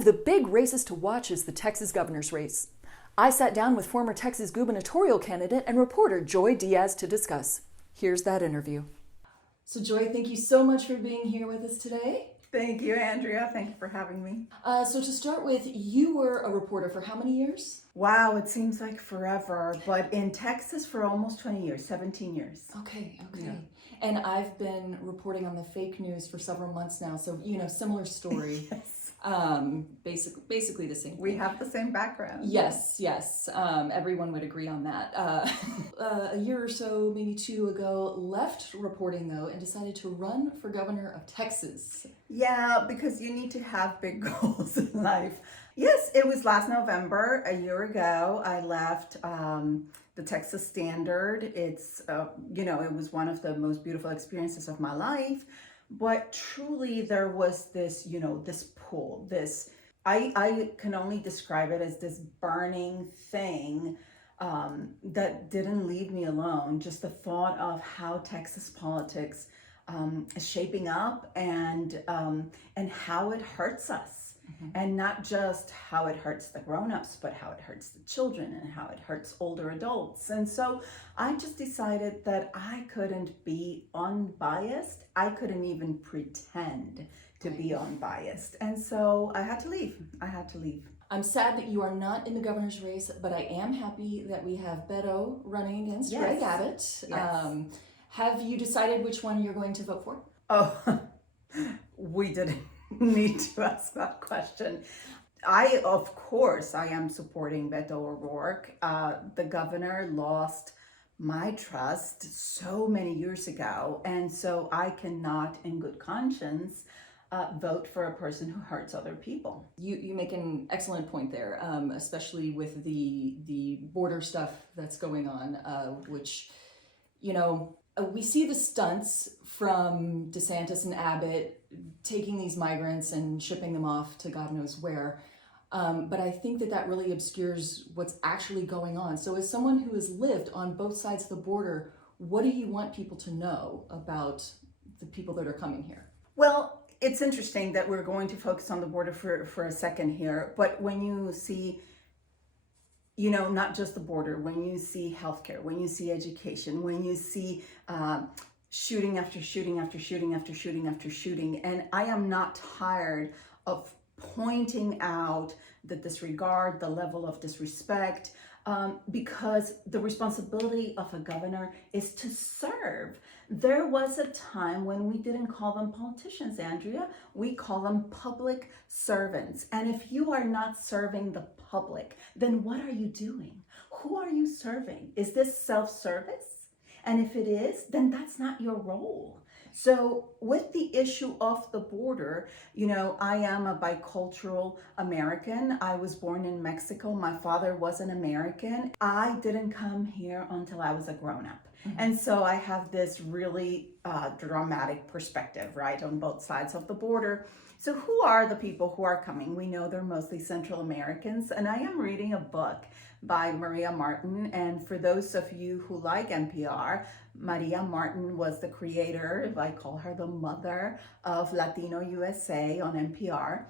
of the big races to watch is the Texas governor's race. I sat down with former Texas gubernatorial candidate and reporter Joy Diaz to discuss. Here's that interview. So Joy, thank you so much for being here with us today. Thank you, Andrea. Thank you for having me. So to start with, you were a reporter for how many years? Wow, it seems like forever, but in Texas for almost 20 years, 17 years. Okay. Yeah. And I've been reporting on the fake news for several months now, so, similar story. Yes. Basically the same thing. We have the same background. Yes. Everyone would agree on that. A year or so, maybe two ago, left reporting though and decided to run for governor of Texas. Yeah, because you need to have big goals in life. Yes, it was last November, a year ago. I left the Texas Standard. It's, it was one of the most beautiful experiences of my life. But truly there was this, this pull, I can only describe it as this burning thing that didn't leave me alone. Just the thought of how Texas politics is shaping up and how it hurts us. Mm-hmm. And not just how it hurts the grown-ups, but how it hurts the children and how it hurts older adults. And so I just decided that I couldn't be unbiased. I couldn't even pretend to be unbiased. And so I had to leave. I'm sad that you are not in the governor's race, but I am happy that we have Beto running against Yes. Abbott. Yes. Have you decided which one you're going to vote for? Oh, we didn't need to ask that question. I am supporting Beto O'Rourke. The governor lost my trust so many years ago, and so I cannot, in good conscience, vote for a person who hurts other people. You make an excellent point there, especially with the border stuff that's going on, which, we see the stunts from DeSantis and Abbott taking these migrants and shipping them off to God knows where. But I think that really obscures what's actually going on. So as someone who has lived on both sides of the border, what do you want people to know about the people that are coming here? Well, it's interesting that we're going to focus on the border for a second here, but when you see not just the border, when you see healthcare, when you see education, when you see shooting after shooting after shooting after shooting after shooting, and I am not tired of pointing out the disregard, the level of disrespect, because the responsibility of a governor is to serve. There was a time when we didn't call them politicians, Andrea. We call them public servants. And if you are not serving the public, then what are you doing? Who are you serving? Is this self-service? And if it is, then that's not your role. So with the issue of the border, I am a bicultural American. I was born in Mexico. My father was an American. I didn't come here until I was a grown-up. Mm-hmm. And so I have this really dramatic perspective, right, on both sides of the border. So who are the people who are coming? We know they're mostly Central Americans. And I am reading a book by Maria Martin. And for those of you who like NPR, Maria Martin was the creator, I call her the mother of Latino USA on NPR.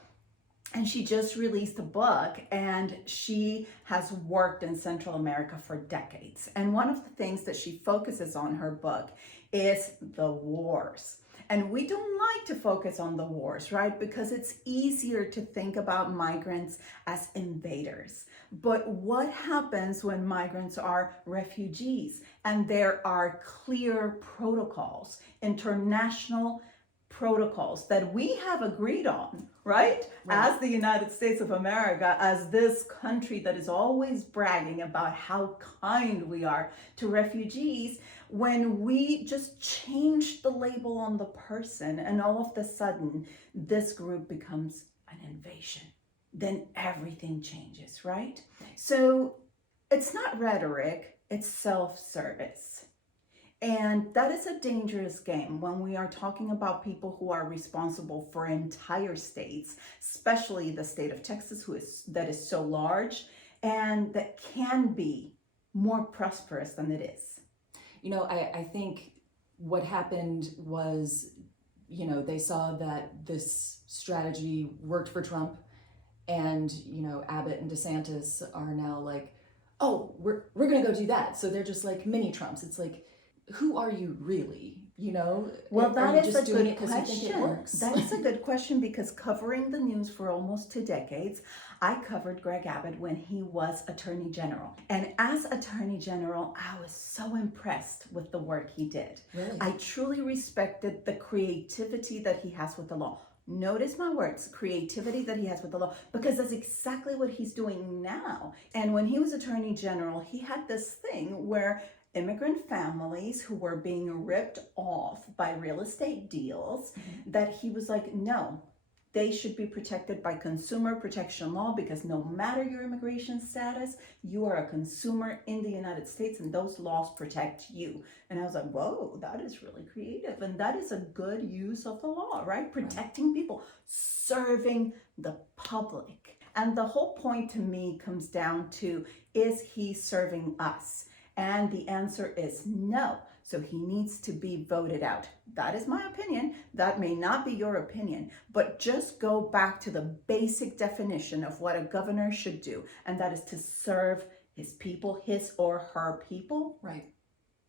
And she just released a book, and she has worked in Central America for decades. And one of the things that she focuses on her book is the wars. And we don't like to focus on the wars, right? Because it's easier to think about migrants as invaders. But what happens when migrants are refugees? And there are clear protocols, international protocols that we have agreed on, right? As the United States of America, as this country that is always bragging about how kind we are to refugees, when we just change the label on the person and all of a sudden this group becomes an invasion, then everything changes, right? So it's not rhetoric, it's self-service. And that is a dangerous game when we are talking about people who are responsible for entire states, especially the state of Texas, that is so large and that can be more prosperous than it is. I think what happened was, they saw that this strategy worked for Trump, And, Abbott and DeSantis are now like, oh, we're going to go do that. So they're just like mini Trumps. It's like, who are you really? Well, that are you is just a doing good it because you think it question. works? That is a good question, because covering the news for almost 2 decades, I covered Greg Abbott when he was Attorney General. And as Attorney General, I was so impressed with the work he did. Really? I truly respected the creativity that he has with the law. Notice my words, creativity that he has with the law, because that's exactly what he's doing now. And when he was Attorney General, he had this thing where immigrant families who were being ripped off by real estate deals, that he was like, no, they should be protected by consumer protection law, because no matter your immigration status, you are a consumer in the United States and those laws protect you. And I was like, whoa, that is really creative. And that is a good use of the law, right? Protecting people, serving the public. And the whole point to me comes down to, is he serving us? And the answer is no. So he needs to be voted out. That is my opinion. That may not be your opinion, but just go back to the basic definition of what a governor should do, and that is to serve his people, his or her people. Right.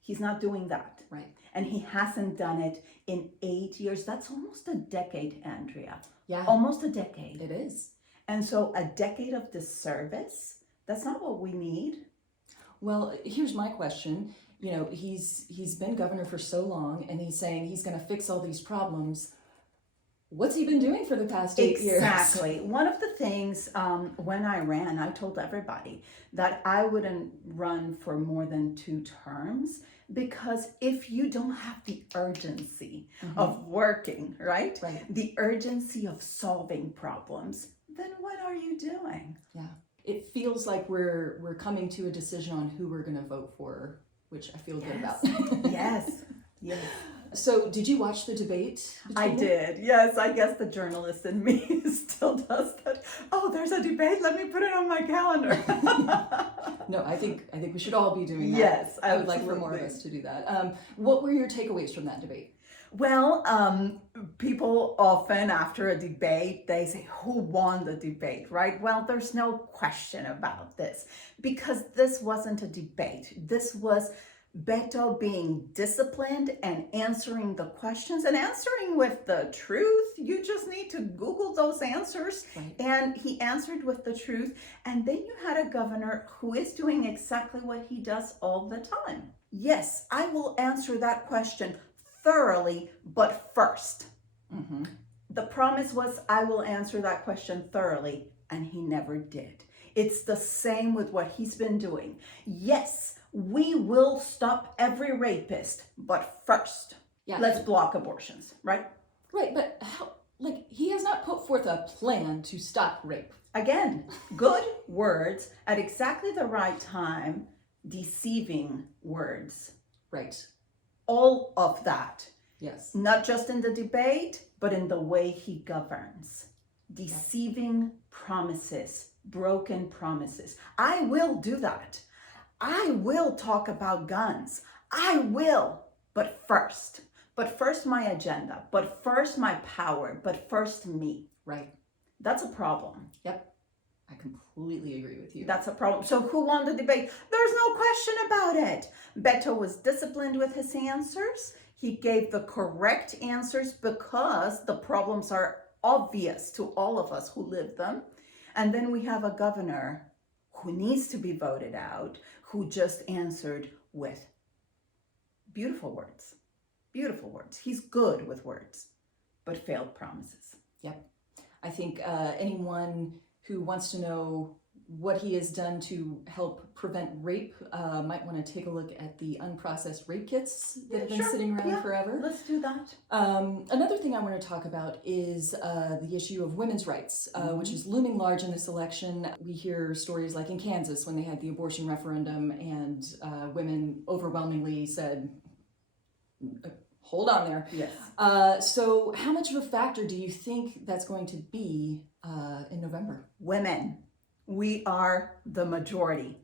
He's not doing that. Right. And he hasn't done it in 8 years. That's almost a decade, Andrea. Yeah. Almost a decade. It is. And so a decade of disservice, that's not what we need. Well, here's my question. He's been governor for so long, and he's saying he's going to fix all these problems. What's he been doing for the past 8 years? Exactly. One of the things, when I ran, I told everybody that I wouldn't run for more than 2 terms, because if you don't have the urgency of working, right? The urgency of solving problems, then what are you doing? Yeah. It feels like we're coming to a decision on who we're going to vote for, which I feel good about. Yes. So did you watch the debate? I did. Yes, I guess the journalist in me still does that. Oh, there's a debate. Let me put it on my calendar. No, I think we should all be doing that. Yes, I would like for more of us to do that. What were your takeaways from that debate? Well, people often after a debate, they say, who won the debate, right? Well, there's no question about this, because this wasn't a debate. This was Beto being disciplined and answering the questions, and answering with the truth. You just need to Google those answers. Right. And he answered with the truth. And then you had a governor who is doing exactly what he does all the time. Yes, I will answer that question thoroughly, but first. The promise was, I will answer that question thoroughly, and he never did. It's the same with what he's been doing. Yes, we will stop every rapist, but first, let's block abortions, right? Right, but how? Like, he has not put forth a plan to stop rape. Again, good words at exactly the right time, deceiving words. Right. All of that. Yes. Not just in the debate, but in the way he governs. Deceiving promises, broken promises. I will do that. I will talk about guns. I will. But first my agenda, but first my power, but first me. Right. That's a problem. Yep. I completely agree with you. That's a problem. So who won the debate? There's no question about it. Beto was disciplined with his answers. He gave the correct answers because the problems are obvious to all of us who live them. And then we have a governor who needs to be voted out, who just answered with beautiful words. Beautiful words. He's good with words, but failed promises. Yep. I think anyone who wants to know what he has done to help prevent rape might want to take a look at the unprocessed rape kits that have been sitting around forever. Let's do that. Another thing I want to talk about is the issue of women's rights, which is looming large in this election. We hear stories like in Kansas when they had the abortion referendum, and women overwhelmingly said, hold on there. Yes. So how much of a factor do you think that's going to be in November? Women. We are the majority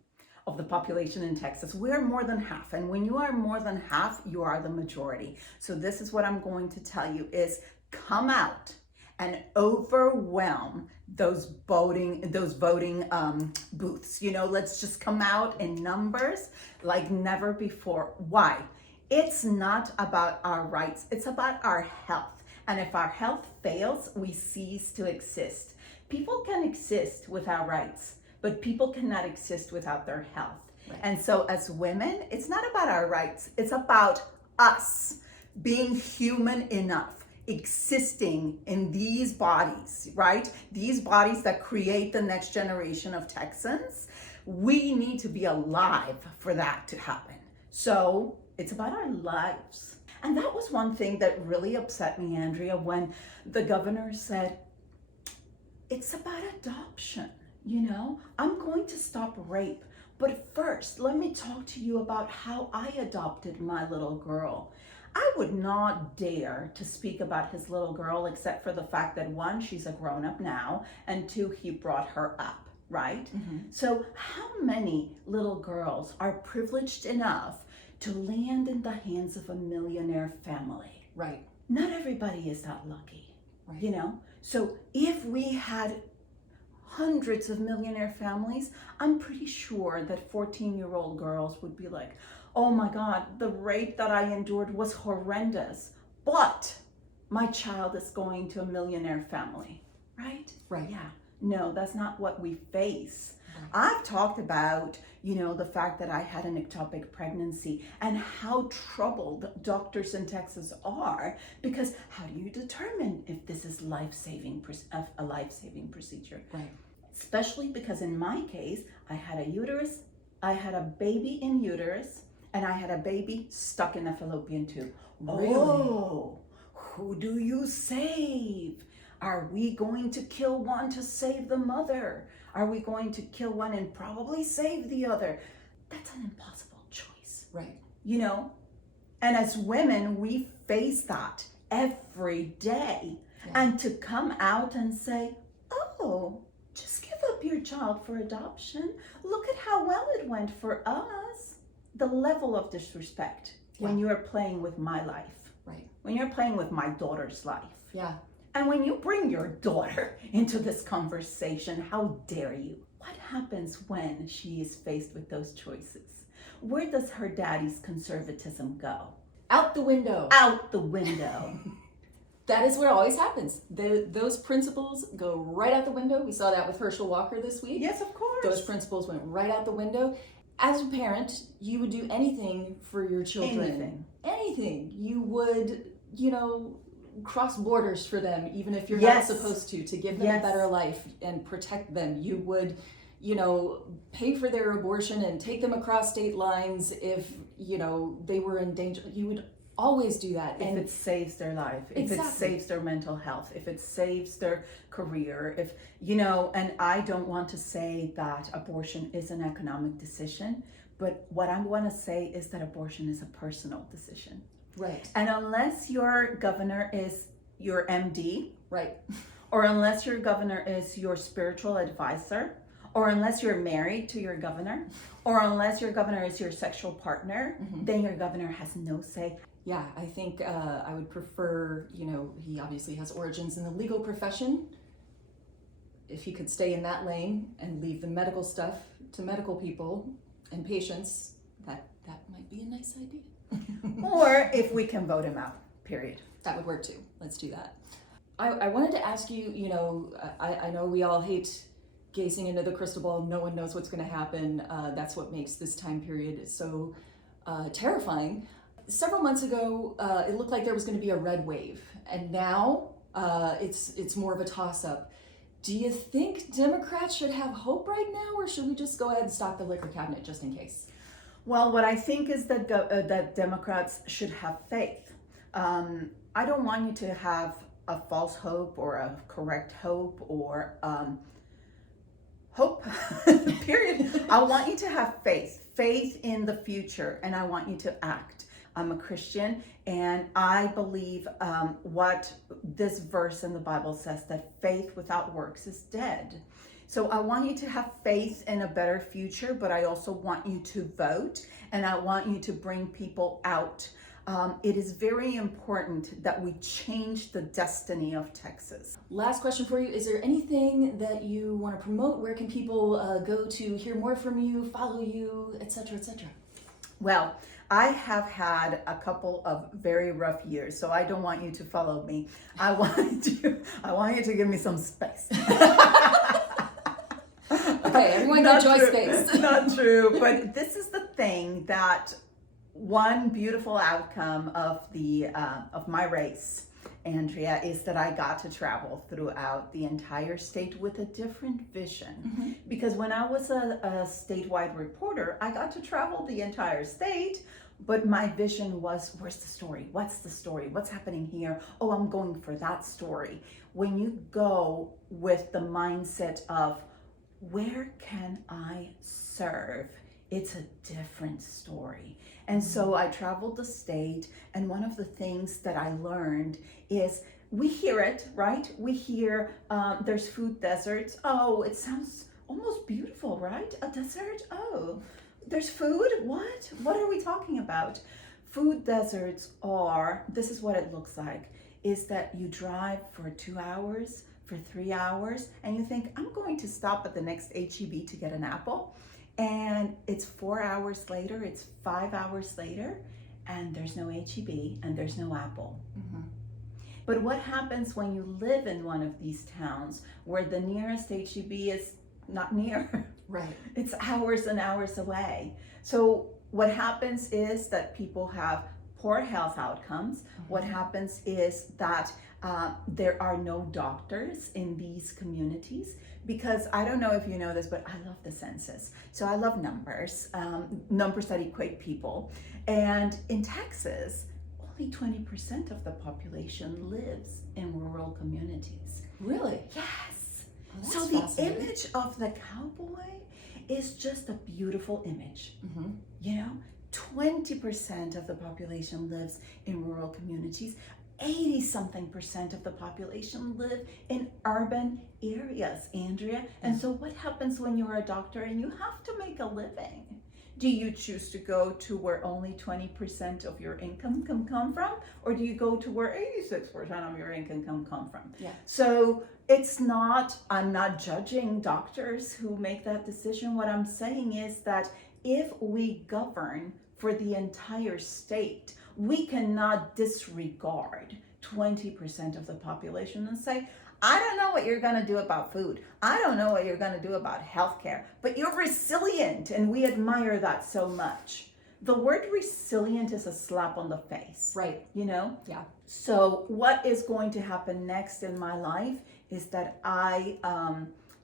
of the population in Texas. We're more than half. And when you are more than half, you are the majority. So this is what I'm going to tell you is come out and overwhelm those voting booths. Let's just come out in numbers like never before. Why? It's not about our rights, it's about our health. And if our health fails, we cease to exist. People can exist without rights, but people cannot exist without their health. Right. And so as women, it's not about our rights, it's about us being human enough, existing in these bodies, right? These bodies that create the next generation of Texans. We need to be alive for that to happen. So it's about our lives. And that was one thing that really upset me, Andrea, when the governor said, it's about adoption, I'm going to stop rape. But first, let me talk to you about how I adopted my little girl. I would not dare to speak about his little girl except for the fact that one, she's a grown-up now, and two, he brought her up, right? Mm-hmm. So how many little girls are privileged enough to land in the hands of a millionaire family? Right. Not everybody is that lucky, right. So if we had hundreds of millionaire families, I'm pretty sure that 14-year-old girls would be like, oh my God, the rape that I endured was horrendous, but my child is going to a millionaire family, right? Right. Yeah. No, that's not what we face. Right. I've talked about, the fact that I had an ectopic pregnancy and how troubled doctors in Texas are, because how do you determine if this is a life-saving procedure? Right. Especially because in my case, I had a baby in uterus, and I had a baby stuck in a fallopian tube. Really? Oh, who do you save? Are we going to kill one to save the mother? Are we going to kill one and probably save the other? That's an impossible choice. Right. And as women, we face that every day. Yeah. And to come out and say, oh, just give up your child for adoption. Look at how well it went for us. The level of disrespect when you are playing with my life. Right. When you're playing with my daughter's life. Yeah. And when you bring your daughter into this conversation, how dare you? What happens when she is faced with those choices? Where does her daddy's conservatism go? Out the window. Out the window. That is what always happens. Those principles go right out the window. We saw that with Herschel Walker this week. Yes, of course. Those principles went right out the window. As a parent, you would do anything for your children. Anything. You would, cross borders for them, even if you're not supposed to give them a better life and protect them. You would, pay for their abortion and take them across state lines if, they were in danger. You would always do that. If it saves their life, if it saves their mental health, if it saves their career, if, and I don't want to say that abortion is an economic decision, but what I want to say is that abortion is a personal decision. Right. And unless your governor is your MD, right, or unless your governor is your spiritual advisor, or unless you're married to your governor, or unless your governor is your sexual partner, then your governor has no say. Yeah, I think I would prefer, he obviously has origins in the legal profession. If he could stay in that lane and leave the medical stuff to medical people and patients, that might be a nice idea. Or if we can vote him out, period. That would work too. Let's do that. I wanted to ask you, I know we all hate gazing into the crystal ball. No one knows what's going to happen. That's what makes this time period so terrifying. Several months ago, it looked like there was going to be a red wave, and now it's more of a toss-up. Do you think Democrats should have hope right now, or should we just go ahead and stop the liquor cabinet just in case? Well, what I think is that that Democrats should have faith. I don't want you to have a false hope or a correct hope or hope, period. I want you to have faith in the future, and I want you to act. I'm a Christian, and I believe what this verse in the Bible says, that faith without works is dead. So I want you to have faith in a better future, but I also want you to vote, and I want you to bring people out. it is very important that we change the destiny of Texas. Last question for you. Is there anything that you want to promote? Where can people go to hear more from you, follow you, etc., etc.? Well, I have had a couple of very rough years, so I don't want you to follow me. I want you to give me some space. Okay, everyone Not give Joy true. space. Not true, but this is the thing, that one beautiful outcome of the of my race, Andrea, is that I got to travel throughout the entire state with a different vision. Mm-hmm. Because when I was a statewide reporter, I got to travel the entire state, but my vision was, where's the story? What's the story? What's happening here? Oh, I'm going for that story. When you go with the mindset of, where can I serve? It's a different story. And so I traveled the state, and one of the things that I learned is, we hear it, right? We hear there's food deserts. Oh, it sounds almost beautiful, right? A desert? Oh, there's food? What? What are we talking about? Food deserts are, this is what it looks like, is that you drive for 2 hours, for 3 hours, and you think, I'm going to stop at the next HEB to get an apple. And it's 4 hours later, it's 5 hours later, and there's no HEB and there's no apple. Mm-hmm. But what happens when you live in one of these towns where the nearest HEB is not near? Right. It's hours and hours away. So what happens is that people have poor health outcomes. Mm-hmm. What happens is that there are no doctors in these communities, because I don't know if you know this, but I love the census. So I love numbers, numbers that equate people. And in Texas, only 20% of the population lives in rural communities. Really? Yes. Well, So that's the fascinating. image of the cowboy is just a beautiful image. Mm-hmm. You know, 20% of the population lives in rural communities. 80-something% of the population live in urban areas, Andrea. And so what happens when you're a doctor and you have to make a living? Do you choose to go to where only 20% of your income can come from? Or do you go to where 86% of your income can come from? Yeah. So it's not, I'm not judging doctors who make that decision. What I'm saying is that if we govern for the entire state, we cannot disregard 20% of the population and say, I don't know what you're going to do about food. I don't know what you're going to do about healthcare, but you're resilient, and we admire that so much. The word resilient is a slap on the face. Right. You know? Yeah. So what is going to happen next in my life is that I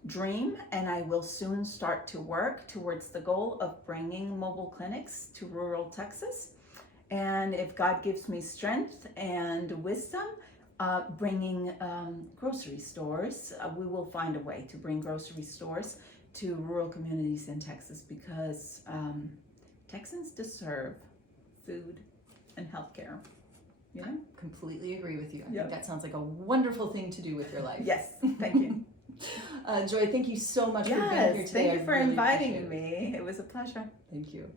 dream, and I will soon start to work towards the goal of bringing mobile clinics to rural Texas. And if God gives me strength and wisdom, bringing grocery stores, we will find a way to bring grocery stores to rural communities in Texas, because Texans deserve food and healthcare. You know? Completely agree with you. I Yep. think that sounds like a wonderful thing to do with your life. Yes, thank you. Joy, thank you so much for being here Yes, today. thank you I for really inviting appreciate it. me. It was a pleasure. Thank you.